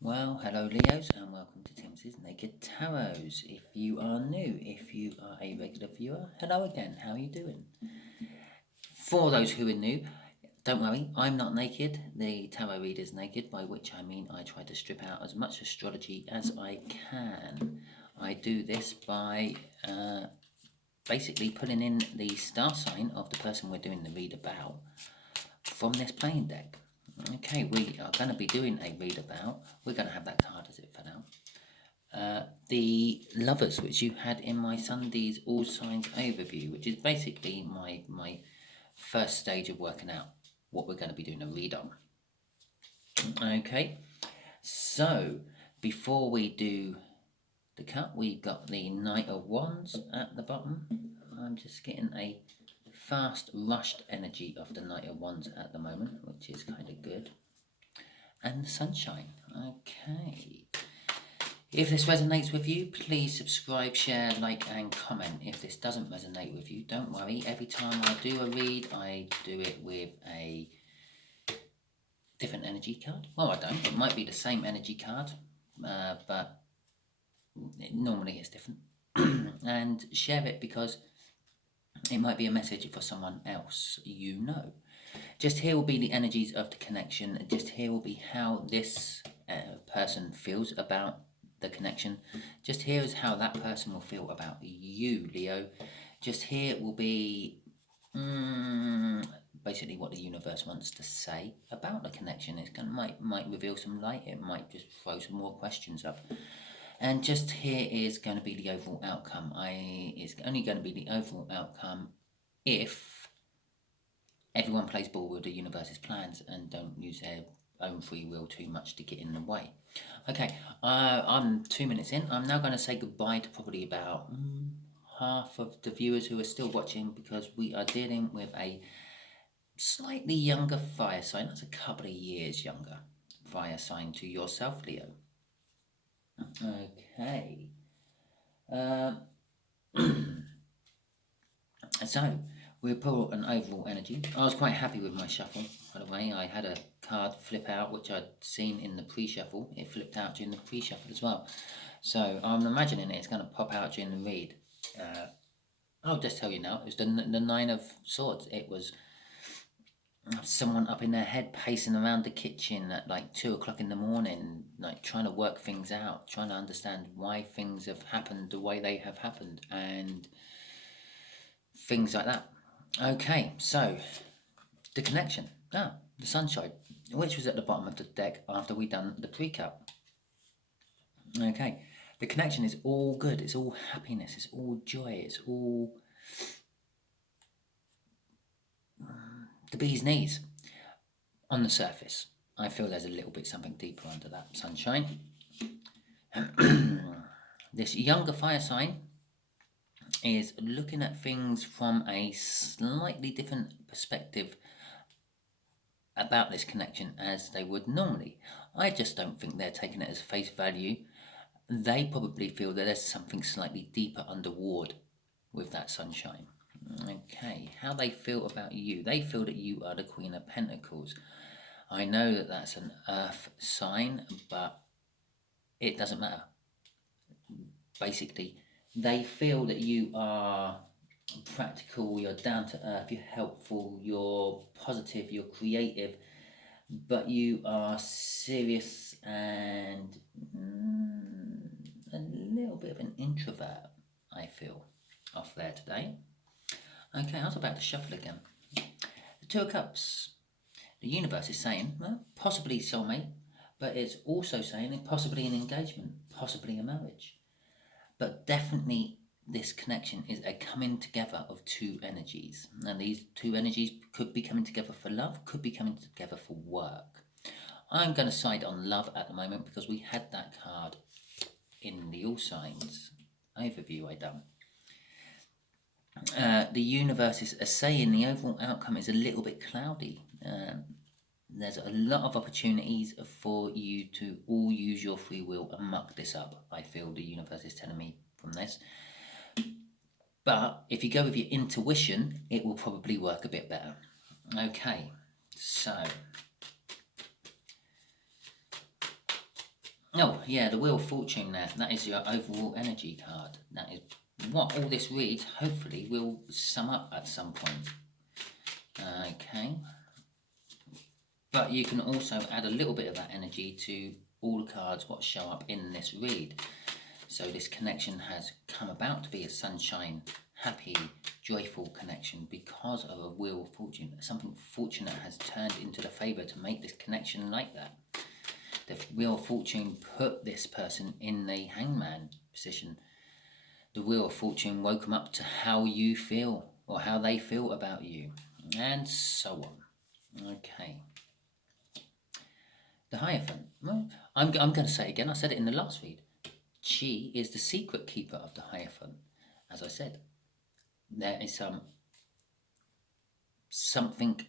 Well, hello Leos and welcome to Timsy Naked Tarots. If you are new, if you are a regular viewer, hello again, how are you doing? For those who are new, don't worry, I'm not naked. The tarot reader is naked, by which I mean I try to strip out as much astrology as I can. I do this by basically putting in the star sign of the person we're doing the read about from this playing deck. Okay, we are going to be doing a read about. We're going to have that card as it fell out. The lovers, which you had in my Sunday's All Signs overview, which is basically my first stage of working out what we're going to be doing a read on. Okay, so before we do the cut, we've got the Knight of Wands at the bottom. I'm just getting a fast, rushed energy of the Knight of Wands at the moment, which is kind of good. And the Sunshine. Okay. If this resonates with you, please subscribe, share, like, and comment. If this doesn't resonate with you, don't worry. Every time I do a read, I do it with a different energy card. Well, I don't. It might be the same energy card, but normally it's different. And share it because it might be a message for someone else you know. Just here will be the energies of the connection. Just here will be how this person feels about the connection. Just here is how that person will feel about you, Leo. Just here will be basically what the universe wants to say about the connection. It might reveal some light. It might just throw some more questions up. And just here is going to be the overall outcome. It's only going to be the overall outcome if everyone plays ball with the universe's plans and don't use their own free will too much to get in the way. Okay, I'm 2 minutes in. I'm now going to say goodbye to probably about half of the viewers who are still watching because we are dealing with a slightly younger fire sign. That's a couple of years younger fire sign to yourself, Leo. Okay. So, we pull an overall energy. I was quite happy with my shuffle, by the way. I had a card flip out, which I'd seen in the pre-shuffle. It flipped out during the pre-shuffle as well. So, I'm imagining it's going to pop out during the read. I'll just tell you now, it was the Nine of Swords. It was someone up in their head pacing around the kitchen at like 2 o'clock in the morning, like trying to work things out, trying to understand why things have happened the way they have happened, and things like that. Okay, so the connection. The Sunshine, which was at the bottom of the deck after we done the pre-cut. Okay, the connection is all good. It's all happiness. It's all joy. It's all the bee's knees. On the surface, I feel there's a little bit something deeper under that Sunshine. This younger fire sign is looking at things from a slightly different perspective about this connection as they would normally. I just don't think they're taking it as face value. They probably feel that there's something slightly deeper underward with that Sunshine. Okay, how they feel about you. They feel that you are the Queen of Pentacles. I know that that's an earth sign, but it doesn't matter. Basically, they feel that you are practical, you're down to earth, you're helpful, you're positive, you're creative, but you are serious and a little bit of an introvert, I feel, off there today. Okay, I was about to shuffle again. The Two of Cups. The universe is saying, well, possibly soulmate, but it's also saying possibly an engagement, possibly a marriage. But definitely this connection is a coming together of two energies. And these two energies could be coming together for love, could be coming together for work. I'm going to side on love at the moment because we had that card in the All Signs overview I done. The universe is saying the overall outcome is a little bit cloudy. There's a lot of opportunities for you to all use your free will and muck this up. I feel the universe is telling me from this. But if you go with your intuition, it will probably work a bit better. Okay, so Oh, yeah, the Wheel of Fortune there. That is your overall energy card. That is what all this reads, hopefully, will sum up at some point. Okay. But you can also add a little bit of that energy to all the cards what show up in this read. So this connection has come about to be a sunshine, happy, joyful connection because of a Wheel of Fortune. Something fortunate has turned into the favour to make this connection like that. The Wheel of Fortune put this person in the hangman position. The Wheel of Fortune woke them up to how you feel or how they feel about you, and so on. Okay. The Hierophant. Well, I'm going to say it again. I said it in the last read. She is the secret keeper of the Hierophant. As I said, there is something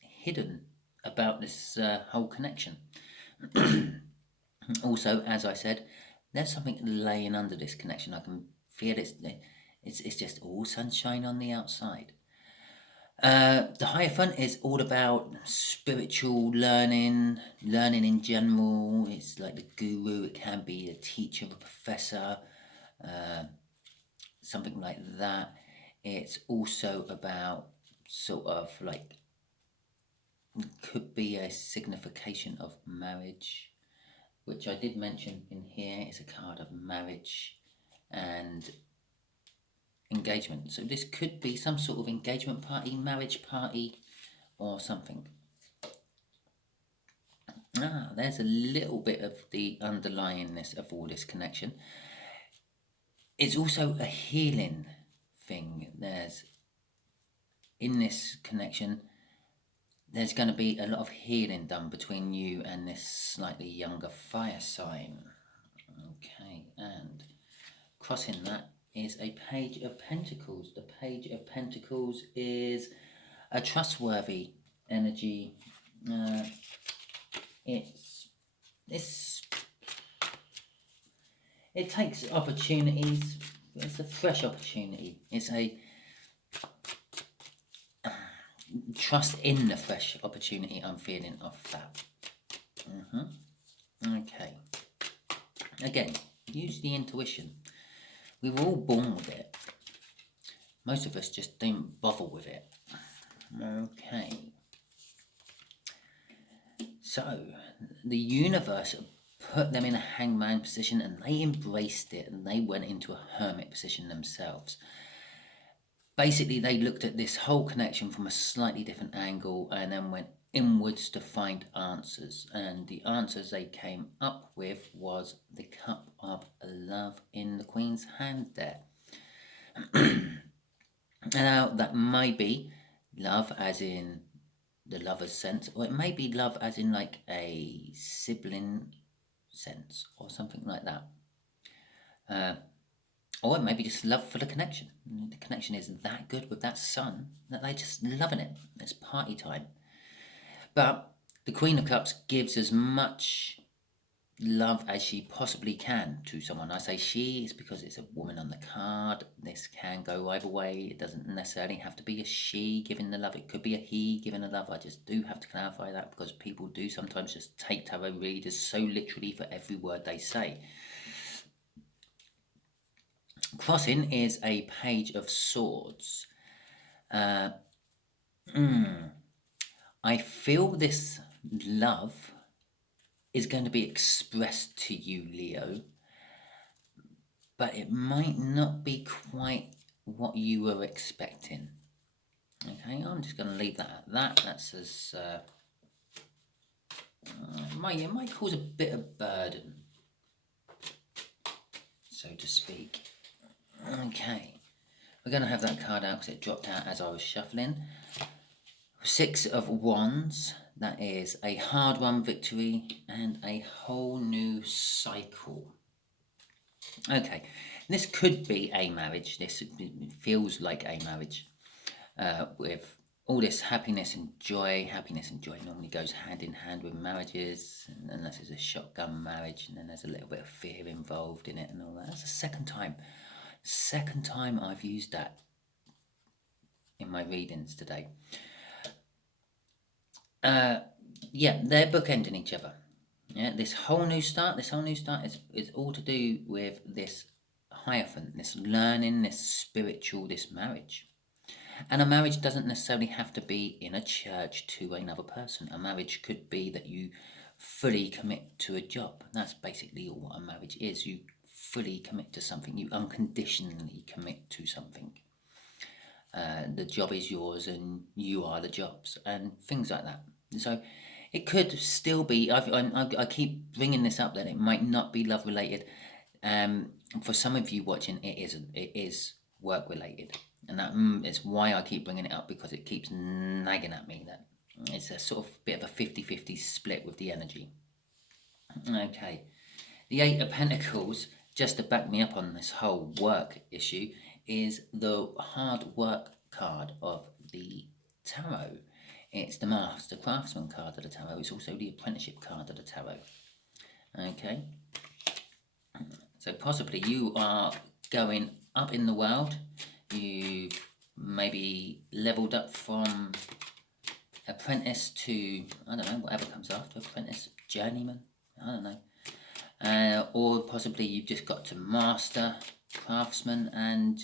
hidden about this whole connection. Also, as I said, there's something laying under this connection. I can feel it's just all sunshine on the outside. The Hierophant is all about spiritual learning in general. It's like the guru. It can be a teacher, a professor, something like that. It's also about sort of like, could be a signification of marriage, which I did mention in here. It's a card of marriage and engagement. So this could be some sort of engagement party, marriage party, or something. There's a little bit of the underlyingness of all this connection. It's also a healing thing. In this connection, there's going to be a lot of healing done between you and this slightly younger fire sign. Okay, and crossing that is a Page of Pentacles. The Page of Pentacles is a trustworthy energy. It takes opportunities. It's a fresh opportunity. It's a trust in the fresh opportunity I'm feeling of that. Okay. Again, use the intuition. We were all born with it. Most of us just don't bother with it. Okay. So, the universe put them in a hangman position and they embraced it and they went into a hermit position themselves. Basically, they looked at this whole connection from a slightly different angle and then went inwards to find answers. And the answers they came up with was the Cup of Love in the Queen's hand there. Now, that might be love as in the lover's sense, or it may be love as in like a sibling sense or something like that. Or it may be just love for the connection. The connection is that good with that sun that they're just loving it. It's party time. But the Queen of Cups gives as much love as she possibly can to someone. I say she is because it's a woman on the card. This can go either way. It doesn't necessarily have to be a she giving the love. It could be a he giving the love. I just do have to clarify that because people do sometimes just take tarot readers so literally for every word they say. Crossing is a Page of Swords. I feel this love is going to be expressed to you, Leo, but it might not be quite what you were expecting. Okay, I'm just going to leave that at that. That's as it might cause a bit of burden, so to speak. Okay, we're going to have that card out because it dropped out as I was shuffling. 6 of Wands, that is a hard-won victory and a whole new cycle. Okay, this could be a marriage. This feels like a marriage with all this happiness and joy. Happiness and joy normally goes hand in hand with marriages, unless it's a shotgun marriage, and then there's a little bit of fear involved in it and all that. That's the second time I've used that in my readings today. Yeah, they're bookending each other. Yeah, this whole new start is all to do with this Hierophant, this learning, this spiritual, this marriage. And a marriage doesn't necessarily have to be in a church to another person. A marriage could be that you fully commit to a job. That's basically all what a marriage is. You fully commit to something. You unconditionally commit to something. The job is yours and you are the jobs and things like that. So it could still be, I keep bringing this up that it might not be love related. For some of you watching, it is work related. And that is why I keep bringing it up, because it keeps nagging at me that it's a sort of bit of a 50-50 split with the energy. Okay, the Eight of Pentacles, just to back me up on this whole work issue, is the hard work card of the tarot. It's the Master Craftsman card of the tarot. It's also the Apprenticeship card of the tarot. Okay, so possibly you are going up in the world. You've maybe leveled up from apprentice to, I don't know, whatever comes after apprentice, journeyman, I don't know. Or possibly you've just got to master craftsman, and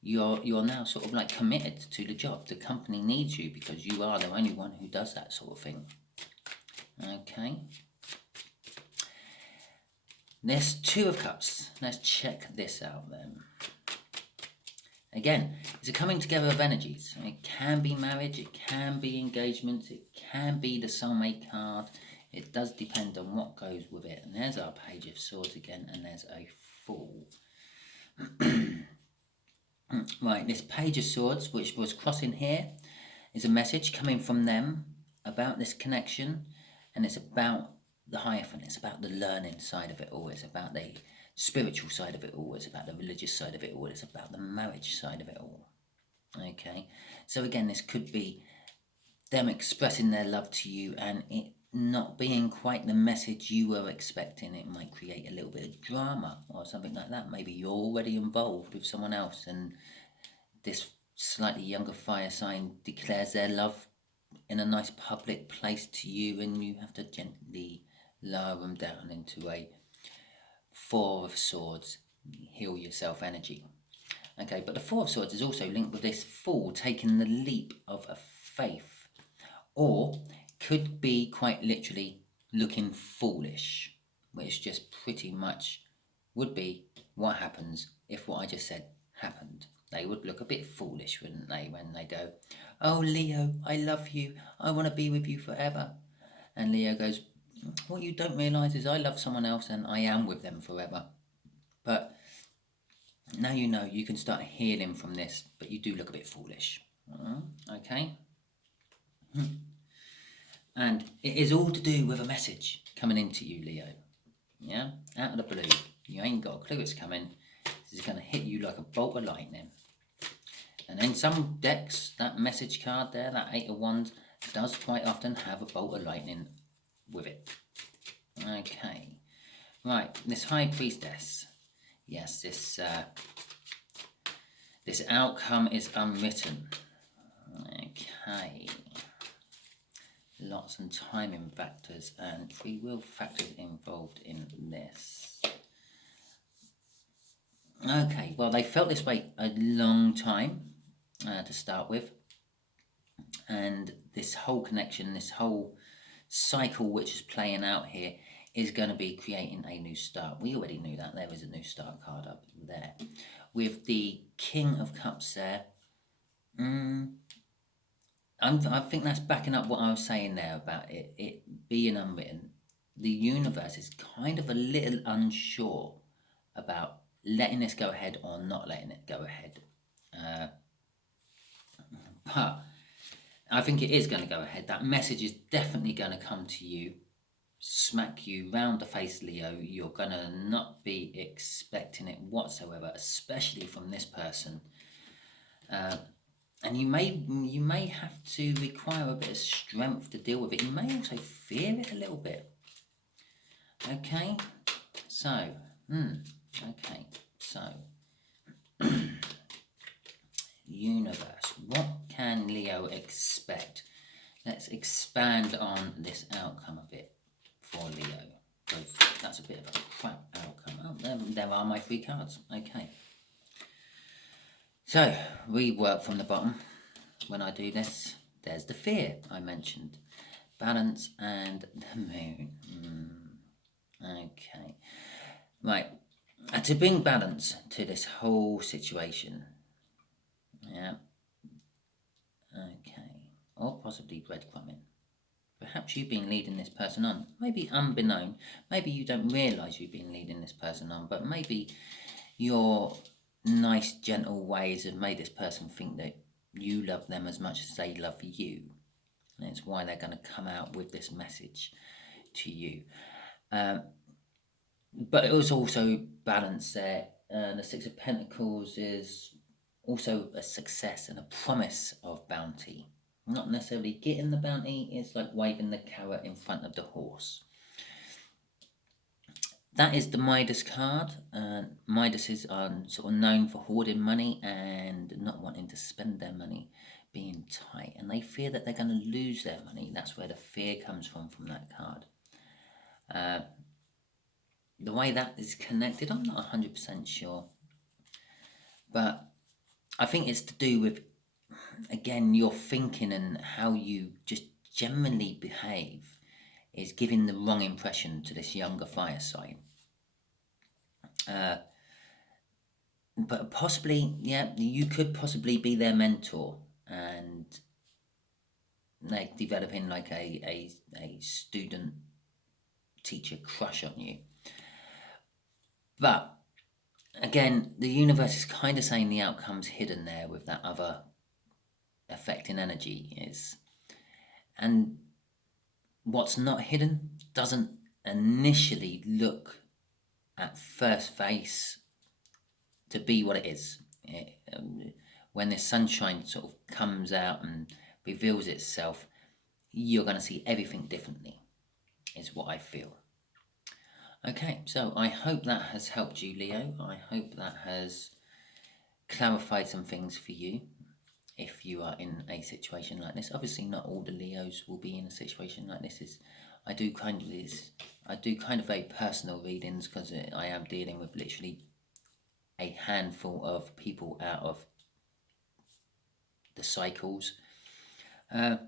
you're now sort of like committed to the job. The company needs you because you are the only one who does that sort of thing. Okay. There's Two of Cups. Let's check this out then. Again, it's a coming together of energies. It can be marriage, it can be engagement, it can be the soulmate card. It does depend on what goes with it. And there's our Page of Swords again, and there's a Fool. Right, this Page of Swords, which was crossing here, is a message coming from them about this connection, and it's about the Hierophant. It's about the learning side of it all. It's about the spiritual side of it all. It's about the religious side of it all. It's about the marriage side of it all. Okay, so again, this could be them expressing their love to you and it not being quite the message you were expecting. It might create a little bit of drama or something like that. Maybe you're already involved with someone else and this slightly younger fire sign declares their love in a nice public place to you, and you have to gently lower them down into a Four of Swords, heal yourself energy. Okay, but the Four of Swords is also linked with this Fool taking the leap of a faith, or could be quite literally looking foolish, which just pretty much would be what happens if what I just said happened. They would look a bit foolish, wouldn't they, when they go, "Oh, Leo, I love you. I want to be with you forever." And Leo goes, "What you don't realise is I love someone else and I am with them forever." But now you know, you can start healing from this, but you do look a bit foolish. Okay? And it is all to do with a message coming into you, Leo. Yeah? Out of the blue. You ain't got a clue it's coming. This is going to hit you like a bolt of lightning. And in some decks, that message card there, that Eight of Wands, does quite often have a bolt of lightning with it. Okay. Right, this High Priestess. Yes, this outcome is unwritten. Okay. Lots and timing factors and free will factors involved in this. Okay, well, they felt this way a long time to start with. And this whole connection, this whole cycle which is playing out here is going to be creating a new start. We already knew that. There is a new start card up there. With the King of Cups there, I think that's backing up what I was saying there about it being unwritten. The universe is kind of a little unsure about letting this go ahead or not letting it go ahead. But I think it is going to go ahead. That message is definitely going to come to you, smack you round the face, Leo. You're going to not be expecting it whatsoever, especially from this person. And you may have to require a bit of strength to deal with it. You may also fear it a little bit. Okay, so, universe, what can Leo expect? Let's expand on this outcome a bit for Leo. that's a bit of a crap outcome. Oh, there are my 3 cards. Okay. So, we work from the bottom. When I do this, there's the fear I mentioned. Balance and the moon. Okay. Right. To bring balance to this whole situation. Yeah. Okay. Or possibly breadcrumbing. Perhaps you've been leading this person on. Maybe unbeknown. Maybe you don't realise you've been leading this person on, but maybe your nice, gentle ways have made this person think that you love them as much as they love you. And it's why they're going to come out with this message to you. But it was also balance there. The Six of Pentacles is also a success and a promise of bounty. Not necessarily getting the bounty, it's like waving the carrot in front of the horse. That is the Midas card. Midases are sort of known for hoarding money and not wanting to spend their money, being tight. And they fear that they're going to lose their money. That's where the fear comes from that card. The way that is connected, I'm not 100% sure. But I think it's to do with, again, your thinking and how you just generally behave is giving the wrong impression to this younger fire sign. But possibly, yeah, you could possibly be their mentor and like developing like a student teacher crush on you. But again, the universe is kind of saying the outcome's hidden there with that other affecting energy is. And what's not hidden doesn't initially look at first face to be what it is. When the sunshine sort of comes out and reveals itself, you're going to see everything differently, is what I feel. Okay, so I hope that has helped you, Leo. I hope that has clarified some things for you if you are in a situation like this. Obviously, not all the Leos will be in a situation like this. I do kind of very personal readings because I am dealing with literally a handful of people out of the cycles. And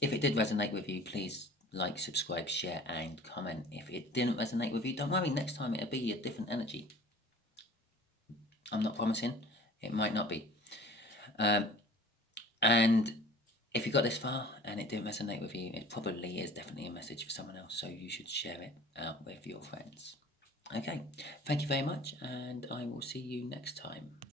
if it did resonate with you, please like, subscribe, share, and comment. If it didn't resonate with you, don't worry, next time it'll be a different energy. I'm not promising, it might not be. And if you got this far and it didn't resonate with you, it probably is definitely a message for someone else, so you should share it out with your friends. Okay, thank you very much, and I will see you next time.